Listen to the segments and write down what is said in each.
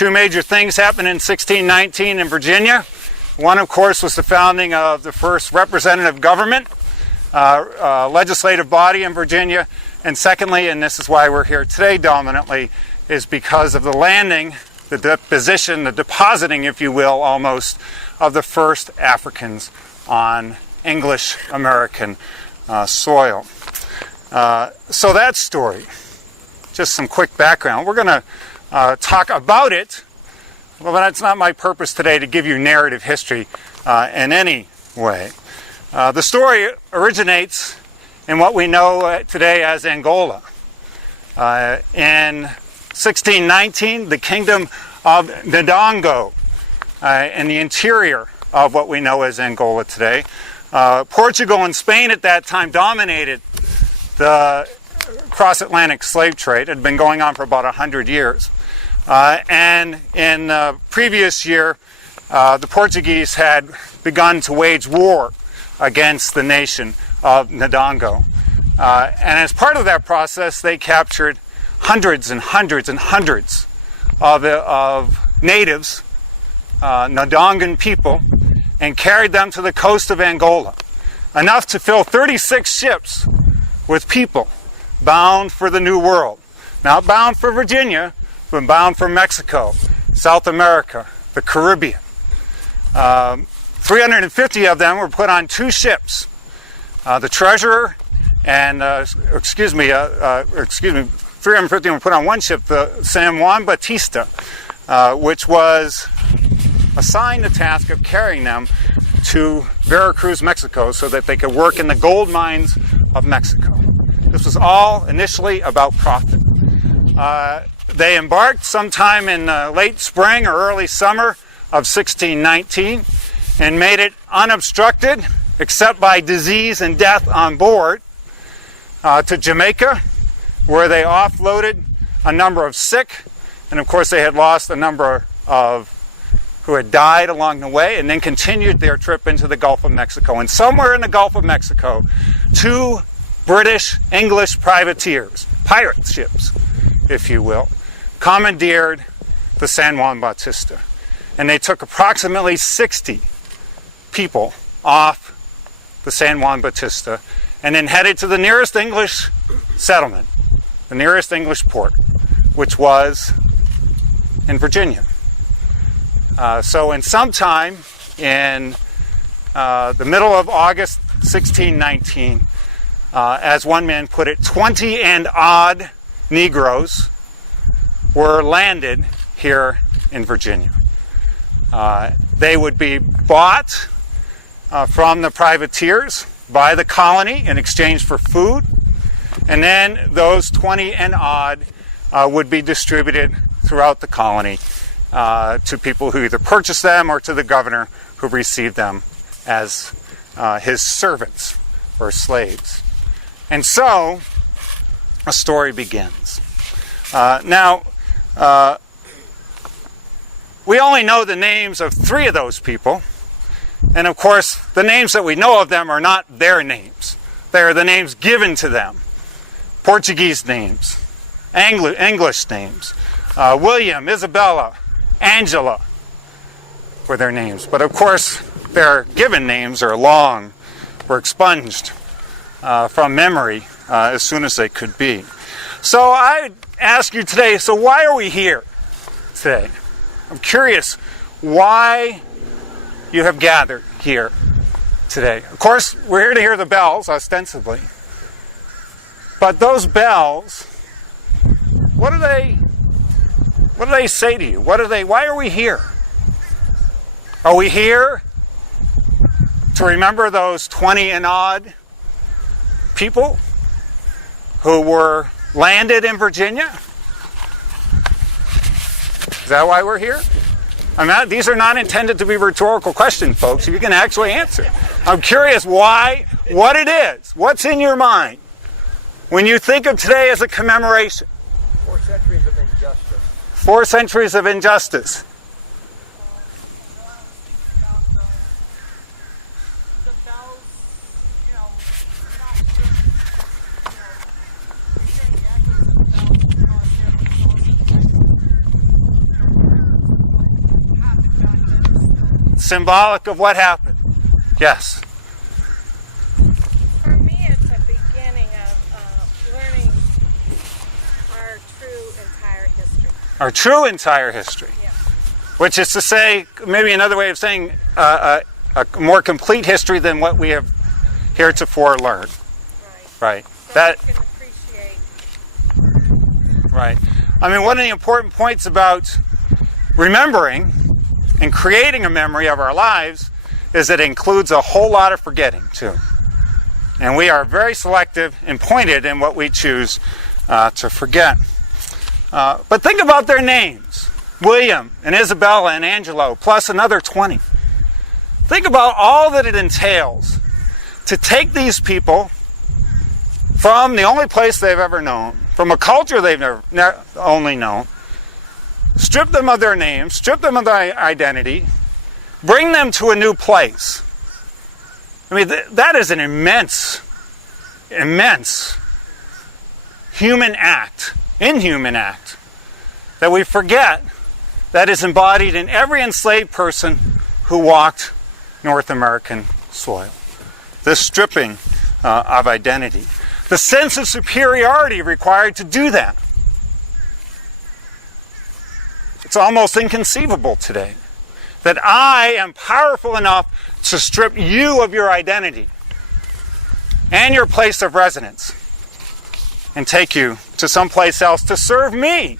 Two major things happened in 1619 in Virginia. One, of course, was the founding of the first representative government, legislative body in Virginia. And secondly, and this is why we're here today dominantly, is because of the landing, the deposition, the depositing, if you will, almost, of the first Africans on English American soil. So that story, just some quick background. We're going to talk about it, but that's not my purpose today to give you narrative history in any way. The story originates in what we know today as Angola. In 1619, the kingdom of Ndongo in the interior of what we know as Angola today. Portugal and Spain at that time dominated the cross-Atlantic slave trade. It had been going on for about 100 years. And in the previous year, the Portuguese had begun to wage war against the nation of Ndongo. And as part of that process, they captured hundreds and hundreds and hundreds of natives, Ndongan people, and carried them to the coast of Angola, enough to fill 36 ships with people bound for the New World. Not bound for Virginia, but bound for Mexico, South America, the Caribbean. 350 of them were put on two ships. The Treasurer and, 350 were put on one ship, the San Juan Bautista, which was assigned the task of carrying them to Veracruz, Mexico, so that they could work in the gold mines of Mexico. This was all initially about profit. They embarked sometime in late spring or early summer of 1619 and made it unobstructed, except by disease and death on board, to Jamaica, where they offloaded a number of sick, and of course they had lost a number of who had died along the way, and then continued their trip into the Gulf of Mexico. And somewhere in the Gulf of Mexico, two British English privateers, pirate ships, if you will, commandeered the San Juan Bautista. And they took approximately 60 people off the San Juan Bautista and then headed to the nearest English settlement, the nearest English port, which was in Virginia. So in sometime in the middle of August 1619, as one man put it, 20 and odd Negroes were landed here in Virginia. They would be bought from the privateers by the colony in exchange for food, and then those 20 and odd would be distributed throughout the colony to people who either purchased them or to the governor who received them as his servants or slaves. And so a story begins. Now, we only know the names of 3 of those people, and of course the names that we know of them are not their names. They are the names given to them. Portuguese names, English names, William, Isabella, Angela were their names. But of course their given names are long, were expunged from memory as soon as they could be. So I ask you today, so why are we here today? I'm curious why you have gathered here today. Of course, we're here to hear the bells, ostensibly. But those bells, what do they say to you? Why are we here? Are we here to remember those 20 and odd people who were landed in Virginia? Is that why we're here? These are not intended to be rhetorical questions, folks. You can actually answer. I'm curious why, what it is. What's in your mind when you think of today as a commemoration? 4 centuries of injustice. 4 centuries of injustice. symbolic of what happened. Yes? For me, it's a beginning of learning our true entire history. Our true entire history. Yeah. Which is to say, maybe another way of saying a more complete history than what we have heretofore learned. Right. Right. So That. we can appreciate. Right. I mean, one of the important points about remembering and creating a memory of our lives is that it includes a whole lot of forgetting, too. And we are very selective and pointed in what we choose to forget. But think about their names. William and Isabella and Angelo, plus another 20. Think about all that it entails to take these people from the only place they've ever known, from a culture they've never only known, strip them of their names, strip them of their identity, bring them to a new place. I mean, that is an immense human act, inhuman act, that we forget that is embodied in every enslaved person who walked North American soil. This stripping of identity. The sense of superiority required to do that. It's almost inconceivable today that I am powerful enough to strip you of your identity and your place of residence and take you to someplace else to serve me.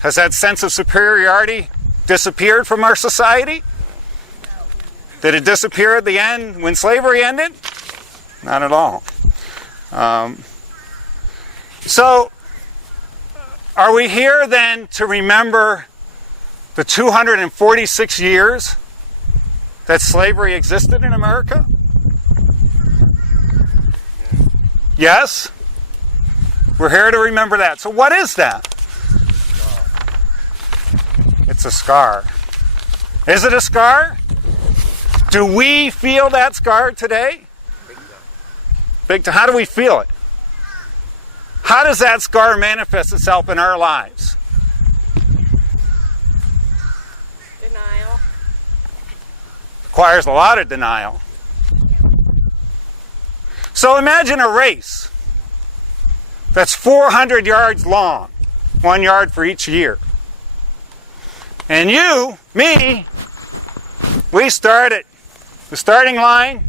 Has that sense of superiority disappeared from our society? Did it disappear at the end when slavery ended? Not at all. So, are we here then to remember the 246 years that slavery existed in America? Yes? We're here to remember that. So what is that? It's a scar. Is it a scar? Do we feel that scar today? Big time. How do we feel it? How does that scar manifest itself in our lives? Denial. Requires a lot of denial. So imagine a race that's 400 yards long, 1 yard for each year. And you, me, we start at the starting line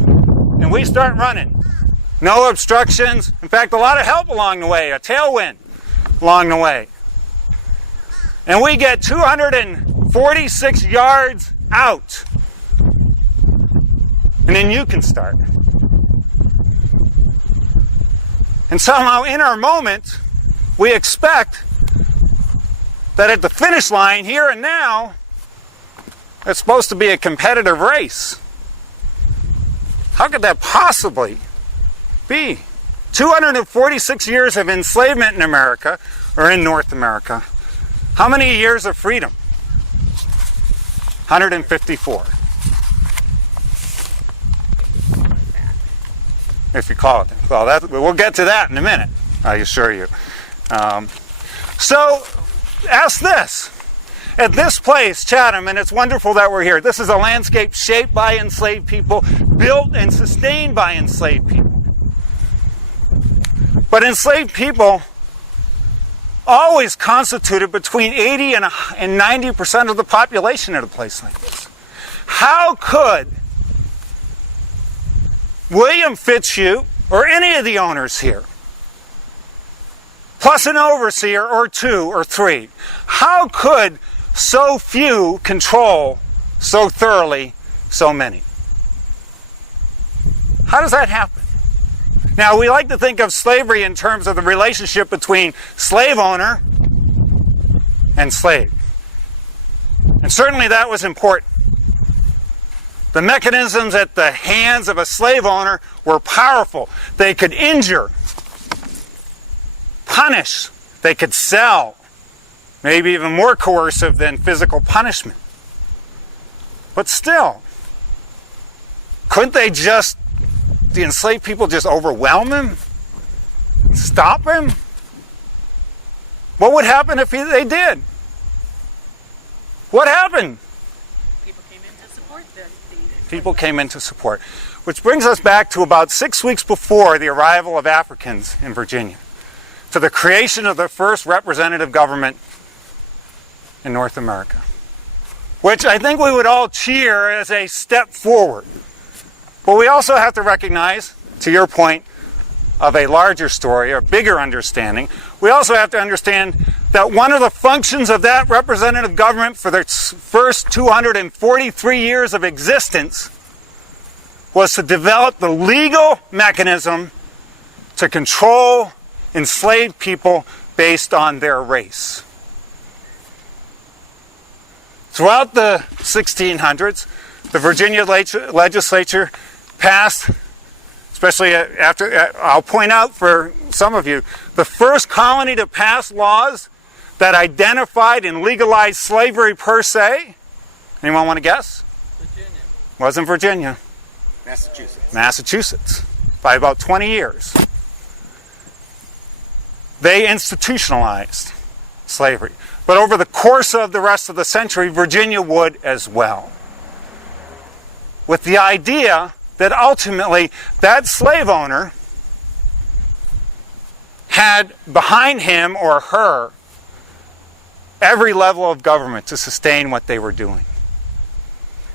and we start running. No obstructions. In fact, a lot of help along the way, a tailwind along the way. And we get 246 yards out. And then you can start. And somehow in our moment, we expect that at the finish line, here and now, it's supposed to be a competitive race. How could that possibly be? 246 years of enslavement in America, or in North America. How many years of freedom? 154. If you call it. Well, we'll get to that in a minute, I assure you. So, ask this. At this place, Chatham, and it's wonderful that we're here. This is a landscape shaped by enslaved people, built and sustained by enslaved people. But enslaved people always constituted between 80 and 90% of the population at a place like this. How could William Fitzhugh, or any of the owners here, plus an overseer or two or three, how could so few control so thoroughly so many? How does that happen? Now, we like to think of slavery in terms of the relationship between slave owner and slave. And certainly that was important. The mechanisms at the hands of a slave owner were powerful. They could injure, punish, they could sell, maybe even more coercive than physical punishment. But still, couldn't the enslaved people just overwhelm him? Stop him? What would happen if they did? What happened? People came in to support the People came in to support. Which brings us back to about 6 weeks before the arrival of Africans in Virginia, to the creation of the first representative government in North America, which I think we would all cheer as a step forward. But we also have to recognize, to your point of a larger story, or bigger understanding, we also have to understand that one of the functions of that representative government for the first 243 years of existence was to develop the legal mechanism to control enslaved people based on their race. Throughout the 1600s, the Virginia legislature passed, especially after, I'll point out for some of you, the first colony to pass laws that identified and legalized slavery per se. Anyone want to guess? Virginia. Wasn't Virginia. Massachusetts. Massachusetts, by about 20 years. They institutionalized slavery. But over the course of the rest of the century, Virginia would as well. With the idea that ultimately that slave owner had behind him or her every level of government to sustain what they were doing.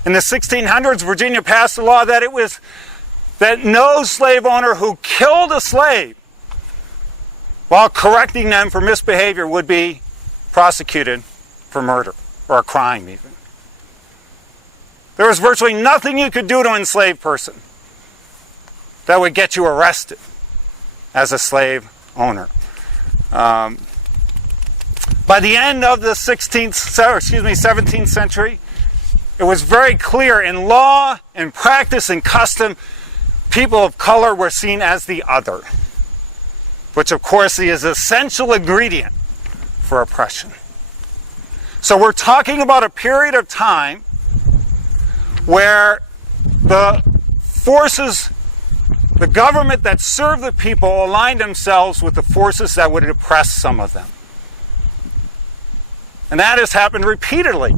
In the 1600s, Virginia passed a law that no slave owner who killed a slave while correcting them for misbehavior would be prosecuted for murder or a crime even. There was virtually nothing you could do to an enslaved person that would get you arrested as a slave owner. By the end of the 17th century, it was very clear in law, in practice, in custom, people of color were seen as the other, which of course is an essential ingredient for oppression. So we're talking about a period of time where the forces, the government that served the people aligned themselves with the forces that would oppress some of them. And that has happened repeatedly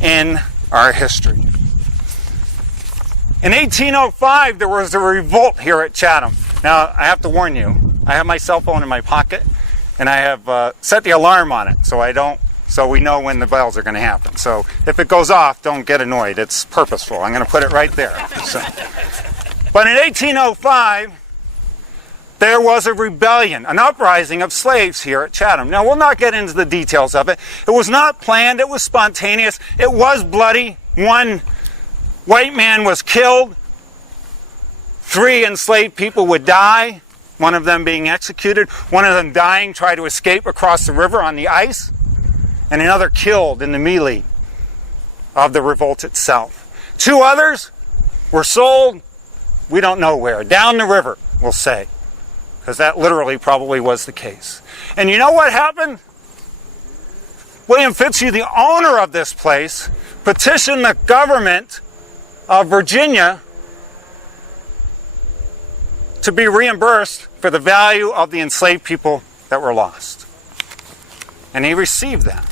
in our history. In 1805, there was a revolt here at Chatham. Now, I have to warn you, I have my cell phone in my pocket, and I have set the alarm on it so we know when the bells are going to happen. So if it goes off, don't get annoyed. It's purposeful. I'm going to put it right there. But in 1805, there was a rebellion, an uprising of slaves here at Chatham. Now, we'll not get into the details of it. It was not planned. It was spontaneous. It was bloody. One white man was killed. 3 enslaved people would die, one of them being executed, one of them dying, trying to escape across the river on the ice, and another killed in the melee of the revolt itself. 2 others were sold, we don't know where, down the river, we'll say, because that literally probably was the case. And you know what happened? William Fitzhugh, the owner of this place, petitioned the government of Virginia to be reimbursed for the value of the enslaved people that were lost. And he received that.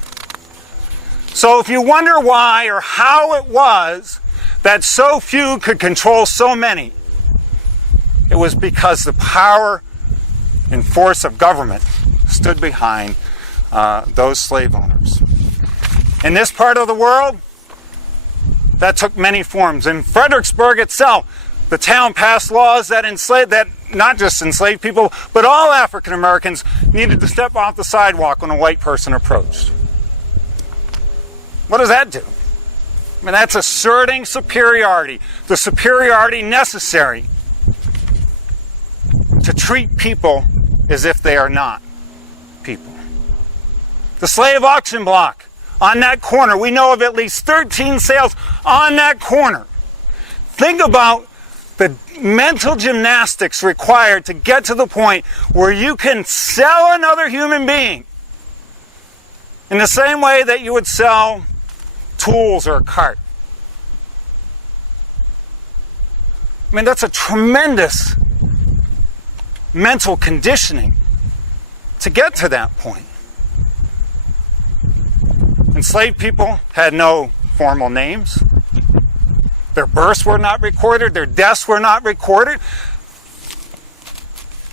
So if you wonder why or how it was that so few could control so many, it was because the power and force of government stood behind those slave owners. In this part of the world, that took many forms. In Fredericksburg itself, the town passed laws that not just enslaved people, but all African Americans needed to step off the sidewalk when a white person approached. What does that do? I mean, that's asserting superiority, the superiority necessary to treat people as if they are not people. The slave auction block on that corner, we know of at least 13 sales on that corner. Think about the mental gymnastics required to get to the point where you can sell another human being in the same way that you would sell tools or a cart. I mean, that's a tremendous mental conditioning to get to that point. Enslaved people had no formal names. Their births were not recorded. Their deaths were not recorded.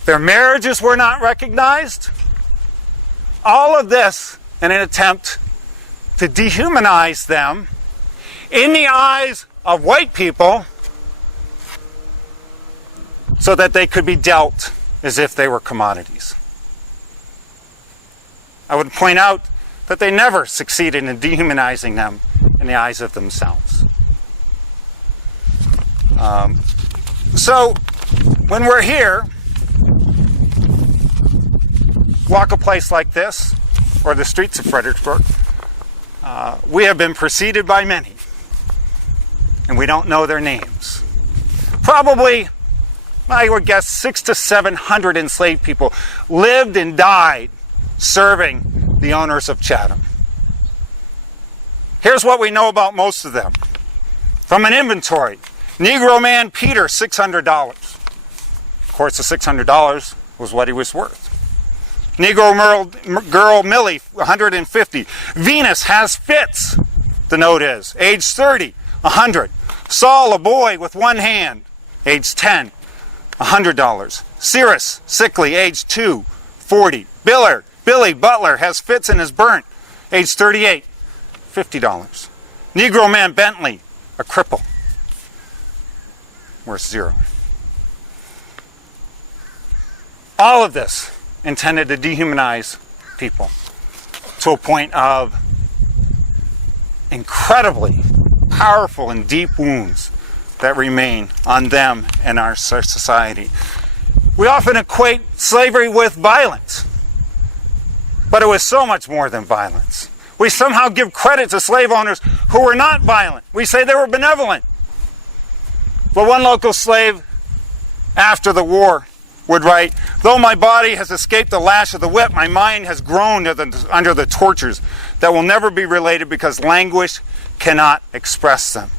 Their marriages were not recognized. All of this in an attempt to dehumanize them in the eyes of white people so that they could be dealt as if they were commodities. I would point out that they never succeeded in dehumanizing them in the eyes of themselves. So when we're here, walk a place like this, or the streets of Fredericksburg, we have been preceded by many, and we don't know their names. Probably, I would guess, 600 to 700 enslaved people lived and died serving the owners of Chatham. Here's what we know about most of them. From an inventory, Negro man Peter, $600. Of course, the $600 was what he was worth. Negro girl Millie, $150. Venus has fits, the note is, age 30, $100. Saul, a boy with one hand, age 10, $100. Cyrus, sickly, age 2, $40. Billy Butler has fits and is burnt, age 38, $50. Negro man Bentley, a cripple, worth $0. All of this intended to dehumanize people to a point of incredibly powerful and deep wounds that remain on them and our society. We often equate slavery with violence, but it was so much more than violence. We somehow give credit to slave owners who were not violent. We say they were benevolent. Well, one local slave after the war would write, "Though my body has escaped the lash of the whip, my mind has groaned under the tortures that will never be related because language cannot express them.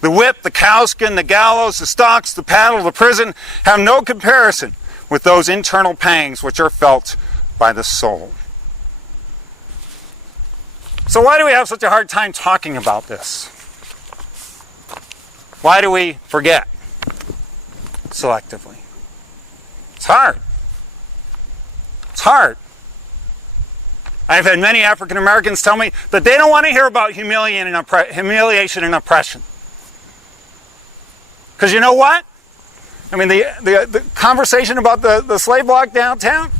The whip, the cowskin, the gallows, the stocks, the paddle, the prison have no comparison with those internal pangs which are felt by the soul." So why do we have such a hard time talking about this? Why do we forget selectively? It's hard. It's hard. I've had many African Americans tell me that they don't want to hear about humiliation and oppression. Because you know what? I mean, the conversation about the slave block downtown,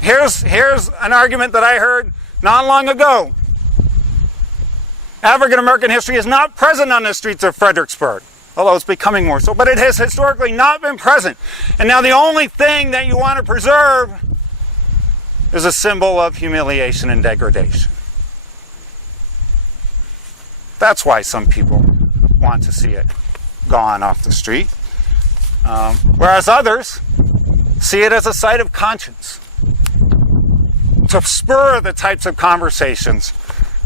here's an argument that I heard not long ago. African American history is not present on the streets of Fredericksburg, although it's becoming more so, but it has historically not been present. And now the only thing that you want to preserve is a symbol of humiliation and degradation. That's why some people want to see it gone off the street, whereas others see it as a site of conscience, to spur the types of conversations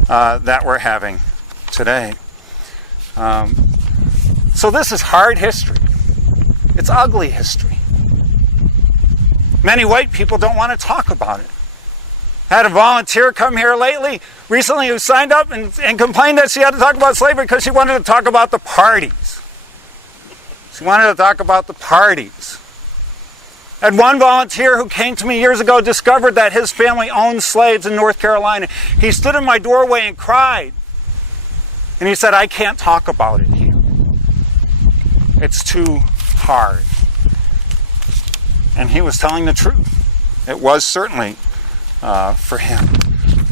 that we're having today. So this is hard history. It's ugly history. Many white people don't want to talk about it. I had a volunteer come here recently who signed up and complained that she had to talk about slavery because she wanted to talk about the parties. She wanted to talk about the parties. And one volunteer who came to me years ago discovered that his family owned slaves in North Carolina. He stood in my doorway and cried. And he said, "I can't talk about it here. It's too hard." And he was telling the truth. It was certainly for him.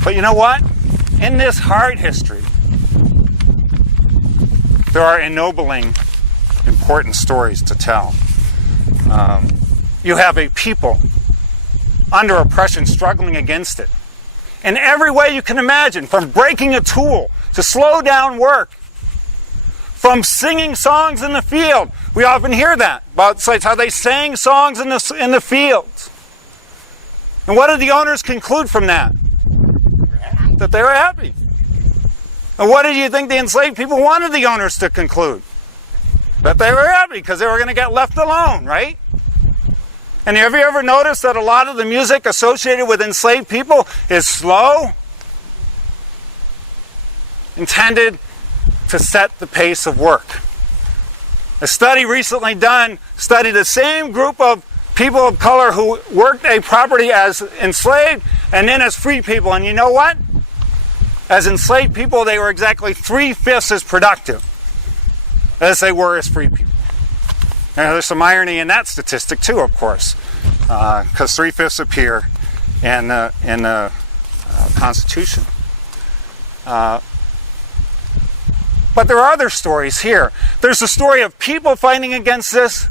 But you know what? In this hard history, there are ennobling, important stories to tell. You have a people under oppression struggling against it in every way you can imagine, from breaking a tool to slow down work, from singing songs in the field. We often hear that about sites, how they sang songs in the fields. And what did the owners conclude from that? That they were happy. And what did you think the enslaved people wanted the owners to conclude? That they were happy because they were going to get left alone, right? And have you ever noticed that a lot of the music associated with enslaved people is slow? intended to set the pace of work. A study recently done studied the same group of people of color who worked a property as enslaved and then as free people. And you know what? As enslaved people, they were exactly 3/5 as productive as they were as free people. Now, there's some irony in that statistic too, of course, because 3/5 appear in the Constitution. But there are other stories here. There's a story of people fighting against this.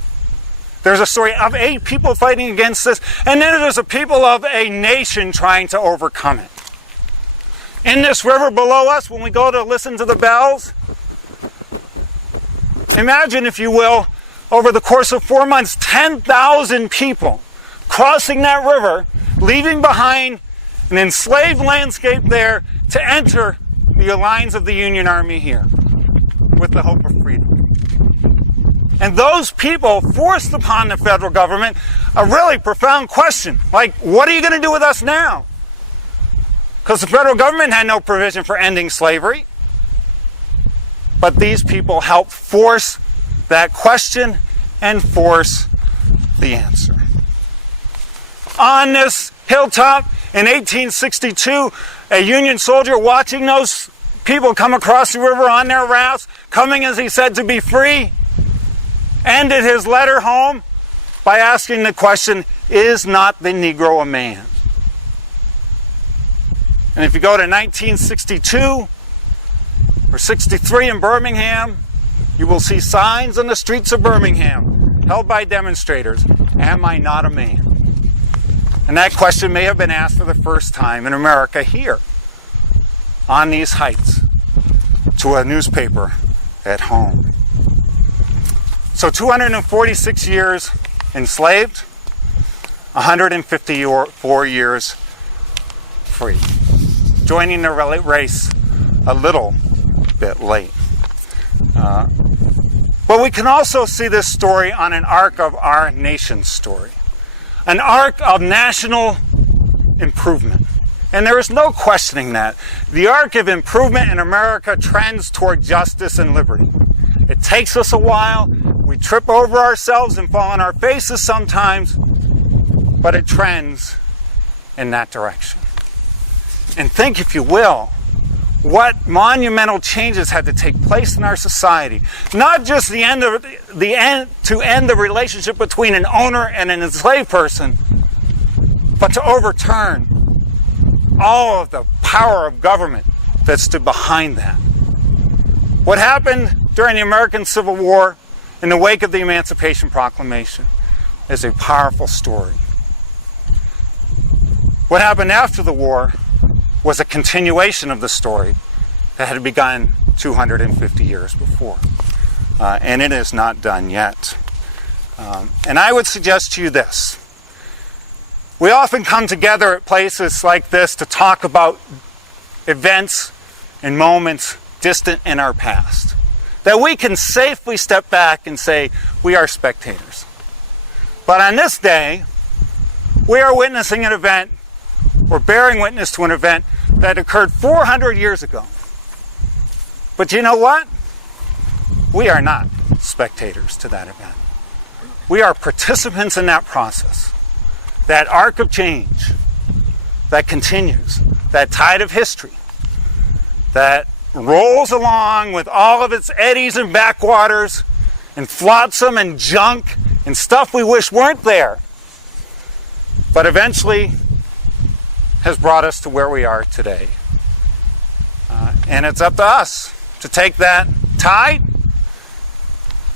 There's a story of 8 people fighting against this. And then there's a people of a nation trying to overcome it. In this river below us, when we go to listen to the bells, imagine, if you will, over the course of 4 months, 10,000 people crossing that river, leaving behind an enslaved landscape there to enter the lines of the Union Army here with the hope of freedom. And those people forced upon the federal government a really profound question, like, what are you going to do with us now? Because the federal government had no provision for ending slavery. But these people helped force that question and force the answer. On this hilltop in 1862, a Union soldier, watching those people come across the river on their rafts, coming, as he said, to be free, ended his letter home by asking the question, is not the Negro a man? And if you go to 1962 or 63 in Birmingham, you will see signs on the streets of Birmingham held by demonstrators, am I not a man? And that question may have been asked for the first time in America here, on these heights, to a newspaper at home. So 246 years enslaved, 154 years free. Joining the race a little bit late. But we can also see this story on an arc of our nation's story. An arc of national improvement. And there is no questioning that. The arc of improvement in America trends toward justice and liberty. It takes us a while. We trip over ourselves and fall on our faces sometimes, but it trends in that direction. And think, if you will, what monumental changes had to take place in our society. Not just to end the relationship between an owner and an enslaved person, but to overturn all of the power of government that stood behind that. What happened during the American Civil War in the wake of the Emancipation Proclamation is a powerful story. What happened after the war was a continuation of the story that had begun 250 years before. And it is not done yet. And I would suggest to you this. We often come together at places like this to talk about events and moments distant in our past, that we can safely step back and say, we are spectators. But on this day, we are witnessing an event, or bearing witness to an event that occurred 400 years ago. But you know what? We are not spectators to that event. We are participants in that process, that arc of change that continues, that tide of history that rolls along with all of its eddies and backwaters and flotsam and junk and stuff we wish weren't there, but eventually has brought us to where we are today. And it's up to us to take that tide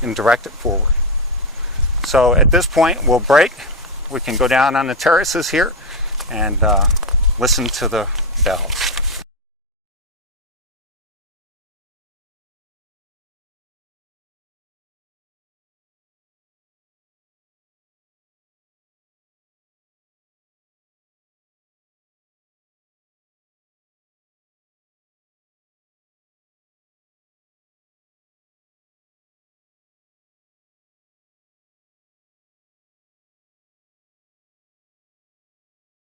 and direct it forward. So at this point, we'll break. We can go down on the terraces here and listen to the bells.